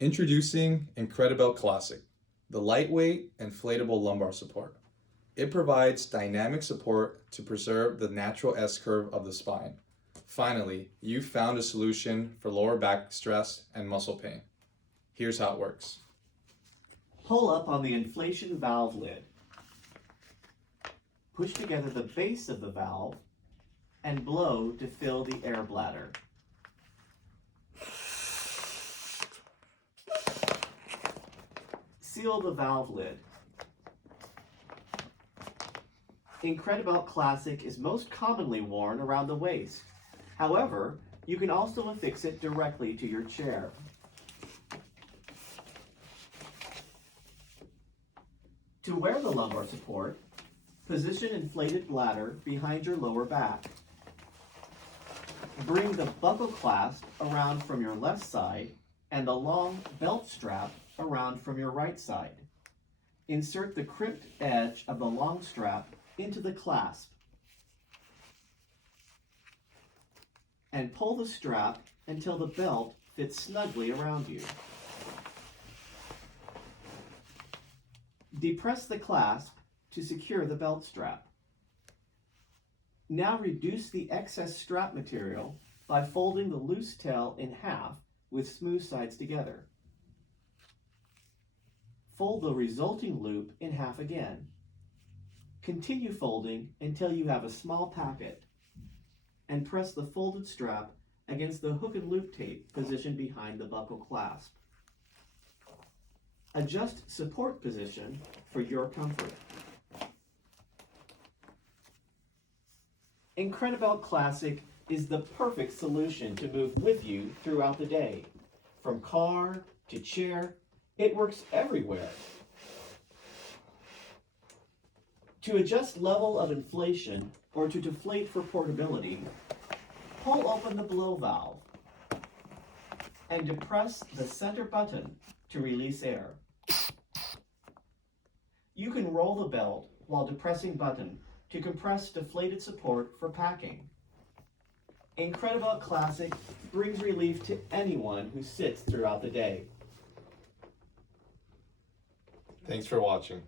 Introducing Incredi-belt Classic, the lightweight, inflatable lumbar support. It provides dynamic support to preserve the natural S-curve of the spine. Finally, you've found a solution for lower back stress and muscle pain. Here's how it works. Pull up on the inflation valve lid. Push together the base of the valve and blow to fill the air bladder. Seal the valve lid. Incredi-belt Classic is most commonly worn around the waist. However, you can also affix it directly to your chair. To wear the lumbar support, position inflated bladder behind your lower back. Bring the buckle clasp around from your left side and the long belt strap around from your right side. Insert the crimped edge of the long strap into the clasp and pull the strap until the belt fits snugly around you. Depress the clasp to secure the belt strap. Now reduce the excess strap material by folding the loose tail in half with smooth sides together. Fold the resulting loop in half again. Continue folding until you have a small packet, and press the folded strap against the hook and loop tape positioned behind the buckle clasp. Adjust support position for your comfort. Incredi-belt Classic is the perfect solution to move with you throughout the day. From car to chair, it works everywhere. To adjust level of inflation or to deflate for portability, pull open the blow valve and depress the center button to release air. You can roll the belt while depressing button to compress deflated support for packing. Incredi-belt Classic brings relief to anyone who sits throughout the day. Thanks for watching.